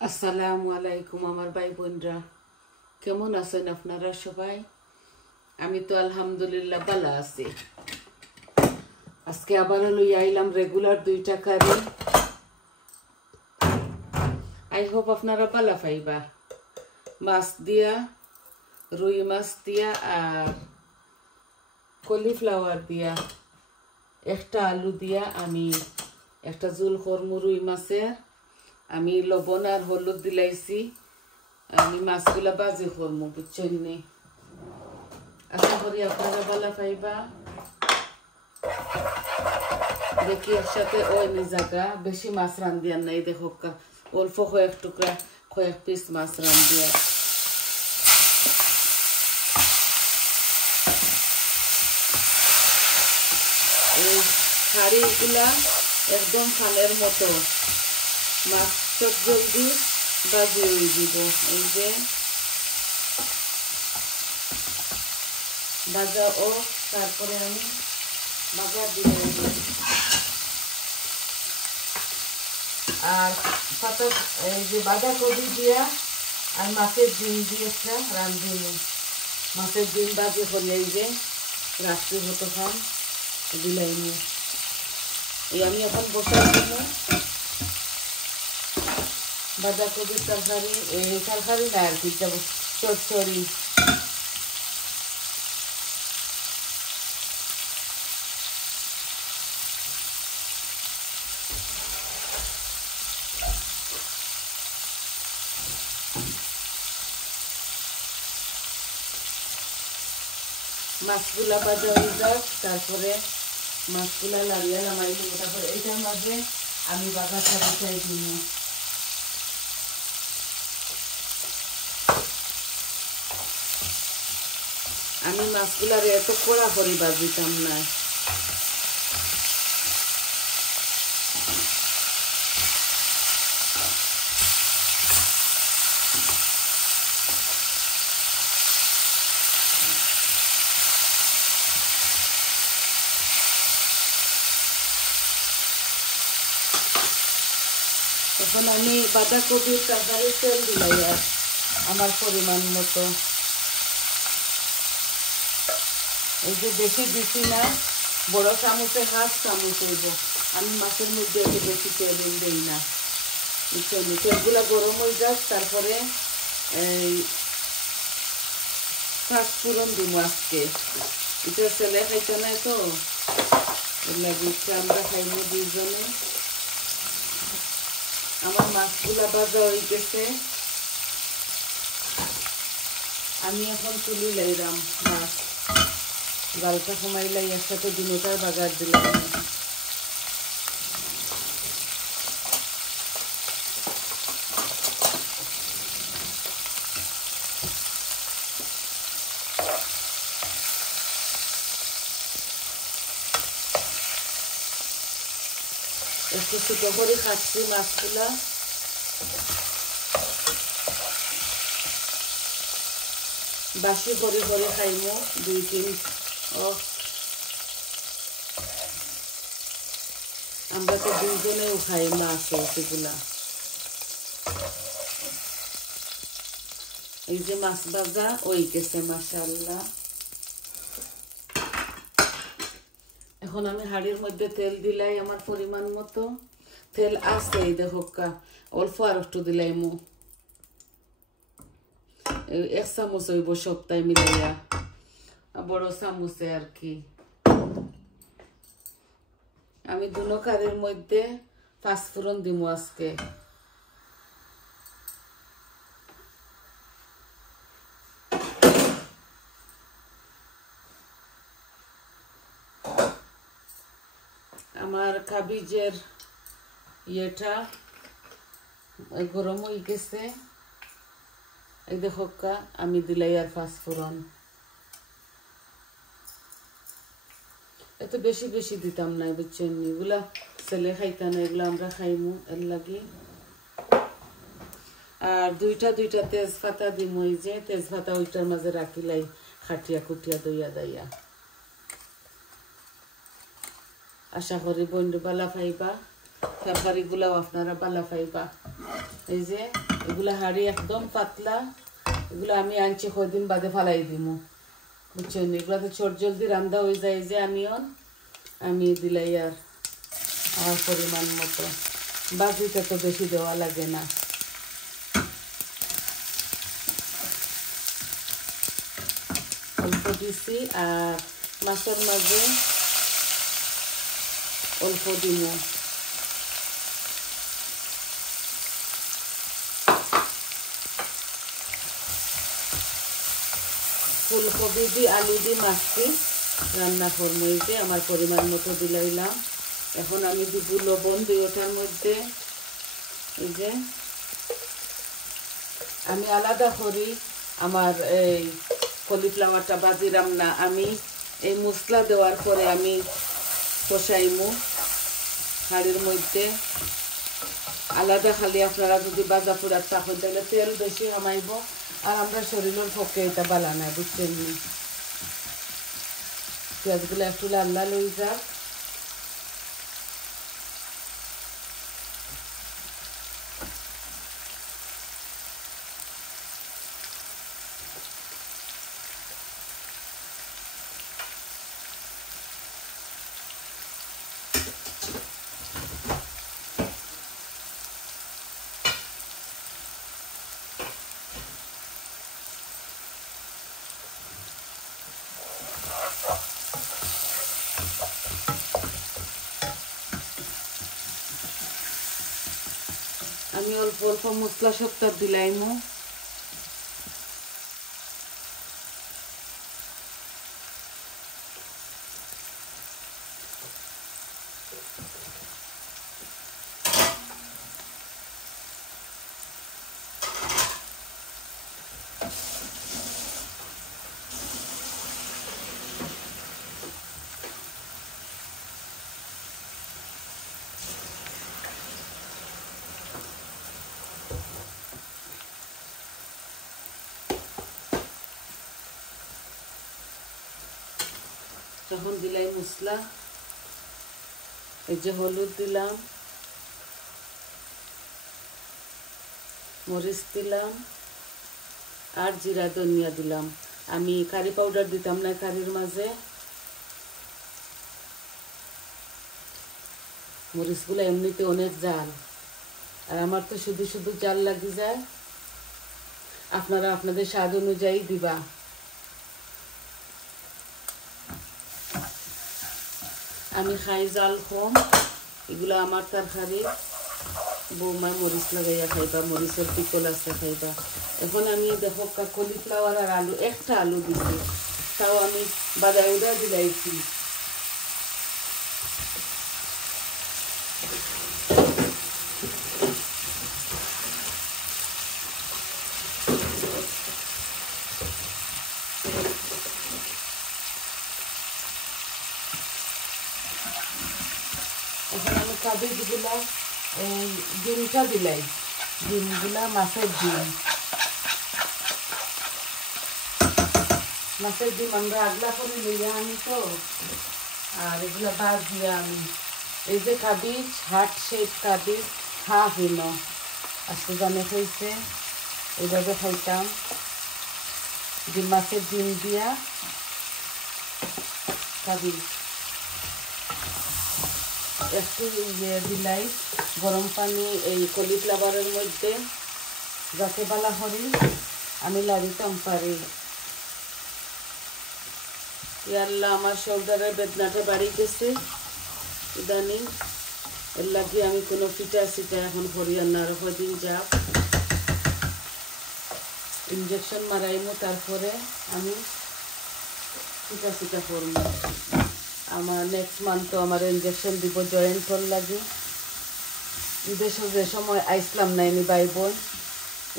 আসসালামু আলাইকুম আমার ভাই বোনরা, কেমন আছেন আপনারা সবাই? আমি তো আলহামদুলিল্লাহ ভালো আছি। আজকে আবার লইয়া আইলাম রেগুলার 2 টাকারে। আই হোপ আপনারা ভালো পাইবা। মাছ দিয়া, রুই মাছ দিয়া আর কলিফ্লাওয়ার দিয়া, একটা আলু দিয়া আমি একটা ঝোল করমু রুই মাছের। আমি লবণ আর হলুদ দিলাইছি। আমি মাছগুলা বাজি করমু, বুঝছেন নি? আশা করি আপনারা ভালো পাইবা। দেখি একসাথে ওই জায়গা বেশি মাছ রান্ধিয়ার নাই, দেখো অল্প কয়েক টুকরা কয়েক পিস মাছ রান্ধিয়া। এই হাড়িগুলা একদম খানের মতো, মাছ চট জলদি বাজি হয়ে দিব। এই যে ভাজা ও তারপরে আমি বাজার দিয়ে আর পাতা এই যে বাঁধাকপি দিয়া আর মাছের ডিম দিয়ে একটা রান্ধি। মাছের ডিম বাজি করে এই যে রাত্রি হতো খান দিলাই নিয়ে এই আমি এখন বসাই দিব বাঁধাকপির তরকারি। এই তরকারি না আর কি, যাবো চচ্চড়ি। মাছগুলা ভাজা হয়ে যাক, তারপরে মাছগুলা লাড়িয়া নামাই দিব। তারপরে এইটার মাঝে আমি বাগাটা বসাই দিব। আমি মাছগুলার এত কড়া করে বাজিতাম না। এখন আমি বাঁধাকপির তরকারি তেল দিলাই আর আমার পরিমাণ মতো। এই যে বেশি দিছি না, বড় চামচে 1/2 চামচ হইব। আমি মাছের মধ্যে এত বেশি তেল দিই না। তেলগুলা গরম হয়ে যাক, তারপরে এই পাঁচফোড়ন দিব। আজকে এটা ছেলে খাইতে নাই তো, আমরা খাইব দুইজনে। আমার মাছগুলা ভাজা হয়ে গেছে, আমি এখন তুলি লাইলাম মাছ। গালটা কমাইলাই একসাথে দুটার বাগার দিলাম। একটু শুকো করে খাচ্ছি মাছগুলা। বাসি করে করে খাইমো 2-3। আমরা তো দুইজনেও খাই মাছ সেগুলা। এই যে মাছ ভাজা ওই গেছে মাশাআল্লাহ। এখন আমি হাঁড়ির মধ্যে তেল দিলাই আমার পরিমাণ মতো। তেল আছে এই দেখো, অল্প আর একটু দিলাইমু। 1 চামচ হইব সপ্তাহে মিলাইয়া, বড় চামচে আর কি। আমি দুনো কারের মধ্যে পাঁচফোড়ন দিব আজকে। আমার কাবিজের ইয়েটা গরম হয়ে গেছে। এই দেখো আমি দিলাই আর পাঁচফোড়ন। এত বেশি বেশি দিতাম না, বুঝছেন? এগুলা ছেলে খাইতা না, এগুলো আমরা খাইমু এর লাগি। আর দুইটা তেজপাতা দিমু। এই যে তেজপাতা ওইটার মাঝে রাখিলাই, খাটিয়া খুটিয়া দইয়া দাইয়া। আশা করি বন্ধু বালা পাইবা, তরকারিগুলাও আপনারা বালা পাইবা। এই যে এগুলা হাড়ি একদম পাতলা, এগুলো আমি আনছি কয়দিন বাদে ফালাই দিমু, বুঝছেন? এগুলো তো চট জলদি রান্না হয়ে যায়। যে আমি দিলাই আর পরিমাণ মতো, বাজিতে তো বেশি দেওয়া লাগে না। অল্প দিছি আর মাছের মাঝে অল্প দিমু। ফুলকপি দিয়ে আলু দিয়ে মাছটি রান্না করবো। এই যে আমার পরিমাণ মতো দিলাইলাম। এখন আমি দিব লবণ দিই ওটার মধ্যে। এই যে আমি আলাদা করি আমার এই কলিফ্লাওয়ারটা বাজিরাম না, আমি এই মশলা দেওয়ার পরে আমি কষাইমু হাঁড়ির মধ্যে। আলাদা খালি আপনারা যদি বাজা পুরাত থাকেন তাহলে তেল বেশি কামাইব, আর আমরা শরীরের পক্ষে এটা বালা নাই, বুঝছেন? পেঁয়াজগুলো একটু লাল লাল হয়ে যাক। আমি অল্প অল্প মশলা সবটা দিলাইমু। তখন দিলাই মশলা, এই যে হলুদ দিলাম, মরিচ দিলাম আর জিরা ধনিয়া দিলাম। আমি কারি পাউডার দিতাম না কারির মাঝে। মরিচগুলো এমনিতে অনেক জাল, আর আমার তো শুধু শুধু জাল লাগি যায়। আপনারা আপনাদের স্বাদ অনুযায়ী দিবা। আমি খাই জাল কম, এগুলো আমার তরকারি। বৌমা মরিচ লাগাইয়া খাইবা, মরিচের পিকল আছে খাইবা। এখন আমি দেখো কলিফ্লাওয়ার আর আলু, একটা আলু দিছি, তাও আমি বাদাই উড়া দিলাইছি। এখন আমি কাবেজগুলা ডিমটা দিলাই, ডিমগুলা মাছের ডিম। মাছের ডিম আমরা আগলা করে লইয়া আনি তো, আর এগুলা বাদ দিয়ে আমি এই যে কাবিজ, হার্ট শেপ কাবিজ হাফ হিনো আজকে জানে খাইছে, এইভাবে খাইতাম। ডিম মাছের ডিম দিয়া কাবিজ একটু দিলাই গরম পানি এই কলিফ্লাওয়ারের মধ্যে, যাতে বালা করি আমি লাড়িতাম পারি। ইয়াল্লা আমার শোল্ডারের বেদনাটা বাড়ি গেছে ইদানিং, এর লাগে আমি কোনো পিঠা সিটা এখন করি না। আর কদিন যাক ইঞ্জেকশন মারাইমো, তারপরে আমি পিঠা সিটা করবো। আমার নেক্সট মান্থ আমার ইঞ্জেকশন দিব জয়েন্টর লাগে। বিদেশে যে সময় আইসলাম না এনি ভাই বোন,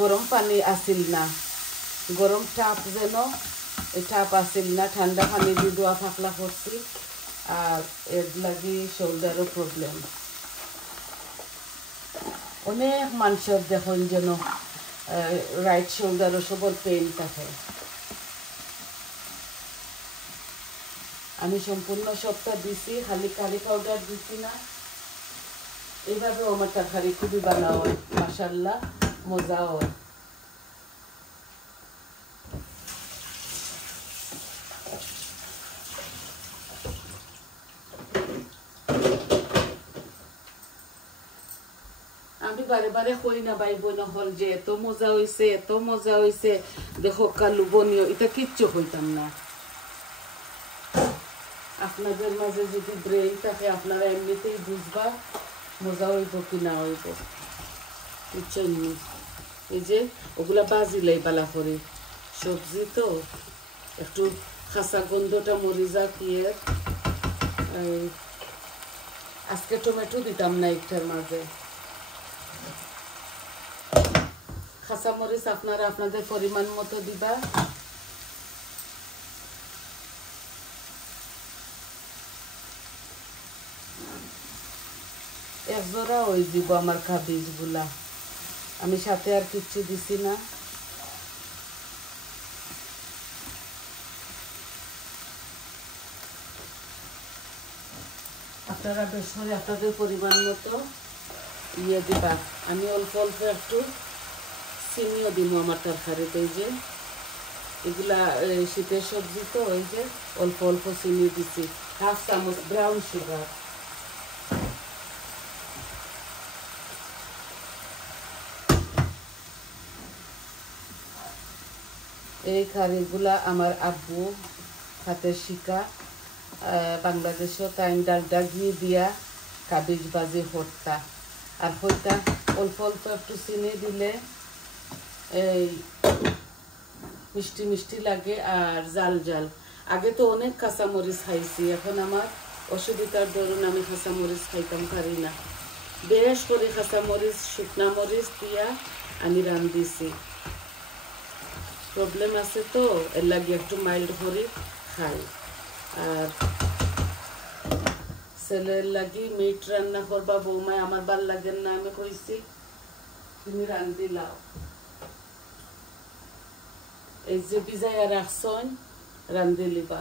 গরম পানি আসিল না, গরম টাপ যেন এই টাপ আসিল না, ঠান্ডা পানি দিয়ে দোয়া ফাঁকলা করছি, আর এর লাগি শোল্ডারও প্রবলেম। অনেক মানুষের দেখুন যেন রাইট শোল্ডারও সবর পেইন থাকে। আমি সম্পূর্ণ সবটা দিছি, খালি কারি পাউডার দিছি না। এইভাবে আমার তরকারি খুবই ভালো হয়, মাশাআল্লাহ, মজা হয়। আমি বারে বারে কই না ভাই বোন হল যে এত মজা হইছে, এত মজা হইছে, দেখো লুবনীয়, এটা কিচ্ছু হইতাম না। আপনাদের মাঝে যদি ব্রেইন থাকে আপনারা এমনিতেই বুঝবা মজা হইব কি না হইব, বুঝছেন? এই যে ওগুলা বাজিলাই বালা করে, সবজি তো একটু খাসা গন্ধটা মরে যা কি। আজকে টমেটো দিতাম না একটার মাঝে। খাসা মরিচ আপনারা আপনাদের পরিমাণ মতো দিবা। একজোড়া ওই দিব আমার কাবিজ গুলা, আমি সাথে আর কিচ্ছু দিছি না। আপনারা বেশ করে আপনাদের পরিমাণ মতো ইয়ে দিবা। আমি অল্প অল্প একটু চিনিও দিব আমার তরকারিতে। এই যে এগুলা শীতের সবজি তো, এই যে অল্প অল্প চিনি দিছি, 1/2 চামচ ব্রাউন সুগার। এই কারিগুলা আমার আব্বু হাতের শিকা, বাংলাদেশও তাই ডালডা ঘি দিয়া কাবিজ বাজি হত্যা। আর হত্যা অল্প অল্প একটু চিনি দিলে এই মিষ্টি মিষ্টি লাগে আর জাল জাল। আগে তো অনেক কাঁচামরিচ খাইছি, এখন আমার অসুবিধার দরুন আমি কাঁচামরিচ খাইতাম পারি না। বেশ করে কাঁচামরিচ শুকনা মরিচ দিয়া আমি রান্ধিছি, প্রবলেম আছে তো এর লাগে একটু মাইল্ড করে খাই। আর ছেলের লাগি মিট রান্না করবা বৌমায়, আমার ভাল লাগে না, আমি কইছি তুমি রান্ধি লাও। এই যে ভিজাইয়া রাখছন রান্ধি লিবা।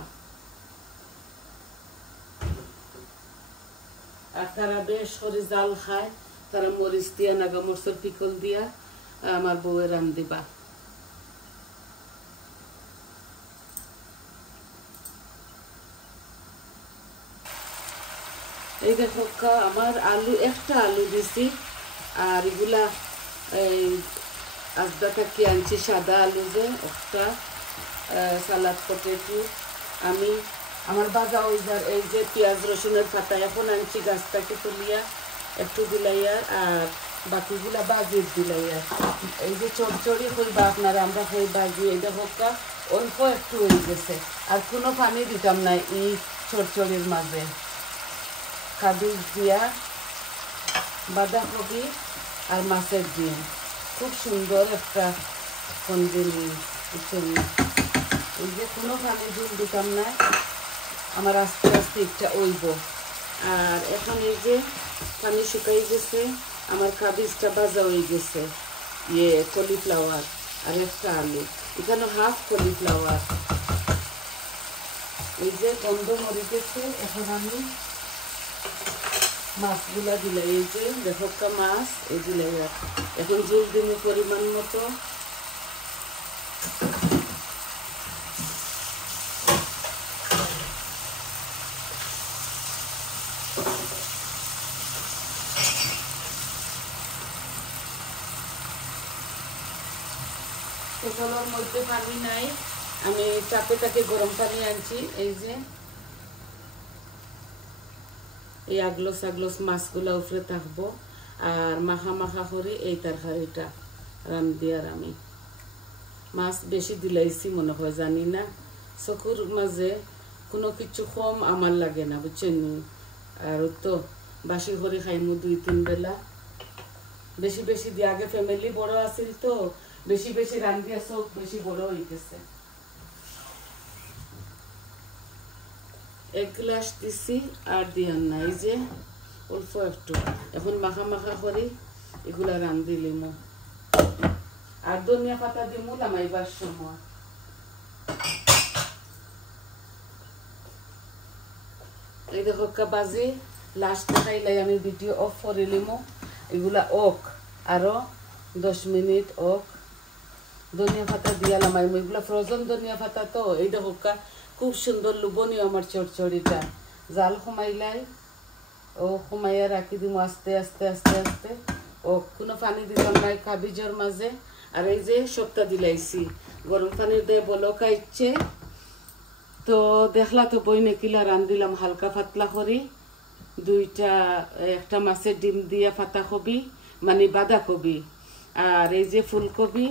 আর তারা বেশ করে জাল খায়, তারা মরিচ দিয়া নাগা মরচর পিকল দিয়া আমার বউয়ে রান্ধিবা। এই দেখো আমার আলু, একটা আলু দিছি, আর এগুলা এই আজদা থাকি আনছি সাদা আলু, যে একটা সালাদ পটেটো। আমি আমার বাজা ওইজার এই যে পেঁয়াজ রসুনের পাতা এখন আনছি গাছ থেকে তুলিয়া, একটু দিলাইয়া আর বাকিগুলা বাজির দিলাইয়া। এই যে চড়চড়ি হইবা আপনারা, আমরা হই বাজি। এই দেখো অল্প একটু হয়ে গেছে, আর কোনো পানি দিতাম না এই চড়চড়ির মাঝে। কাবিজ দিয়া বাঁধাকপি আর মাছের ডিম, খুব সুন্দর একটা কন্ডিশন। এই যে কোনো পানি ঝুল দিতাম না, আমার আস্তে আস্তে একটা ওইব। আর এখন এই যে পানি শুকাই গেছে, আমার কাবিজটা ভাজা হয়ে গেছে। ইয়ে কলিফ্লাওয়ার আর একটা আলু, এখানে হাফ কলিফ্লাওয়ার। এই যে গন্ধ মরিতেছে, এখন আমি মাছগুলা দিলাই। এই যে দেখো মাছ এই দিলাই, এখন জল দিব পরিমাণ মতো। কেটলের মধ্যে পানি নাই, আমি চাপে তাকে গরম পানি আনছি। এই যে এই আগলস আগলস মাছগুলা উপরে থাকবো, আর মাখা মাখা করে এই তরকারিটা রান্ধি। আর আমি মাছ বেশি দিলাইছি মনে হয়, জানি না, চকুর মাঝে কোনো কিছু কম আমার লাগে না, বুঝছেন? আর তো বাসি করে খাইমু 2-3 বেলা, বেশি বেশি দিয়ে। আগে ফ্যামিলি বড় আছিল তো, বেশি বেশি রান্ধিয়া চোখ বেশি বড় হয়ে গেছে। 1 গ্লাস দিছি আর দিয়ান না, এই যে অল্প একটু। এখন মাখা মাখা করি এগুলা রান্ধি লিমু, আর ধনিয়া পাতা দিমু নামাইবার সময়। এই দেখো বাজি লাস্ট খাইলাই আমি ভিডিও অফ করে লিমো এগুলা ওক আরো 10 মিনিট ওক ধনিয়া পাতা দিয়ালাম আমি এগুলা ফ্রোজেন ধনিয়া পাতা তো এই দেখো খুব সুন্দর লুবনীয় আমার চড়চড়িটা জাল কমাইলাই ও কমাইয়া রাখি দিমু আস্তে আস্তে আস্তে আস্তে ও কোনো পানি দিলাম নাই কাবিজর মাঝে আর এই যে সপ্তা দিলাইছি গরম পানি দিয়ে বলক আইছে তো দেখলা তো বই নেকিলা রান দিলাম হালকা পাতলা করি একটা মাছের ডিম দিয়া পাতা কবি মানে বাঁধাকপি আর এই যে ফুলকপি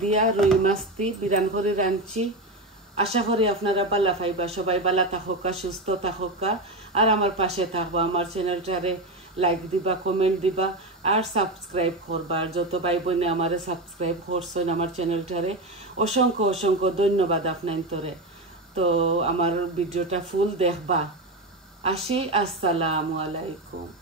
দিয়া রুই মাছ দি বিরান করে রাঁধছি আশা করি আপনারা বালা পাইবা সবাই বালা থাকা সুস্থ থাকা আর আমার পাশে থাকবা আমার চ্যানেলটারে লাইক দিবা কমেন্ট দিবা আর সাবস্ক্রাইব করবা আর যত ভাই বোনে আমারে সাবস্ক্রাইব করছেন আমার চ্যানেলটারে অসংখ্য অসংখ্য ধন্যবাদ আপনাইন্তরে তো আমার ভিডিওটা ফুল দেখবা আসি আসসালামু আলাইকুম।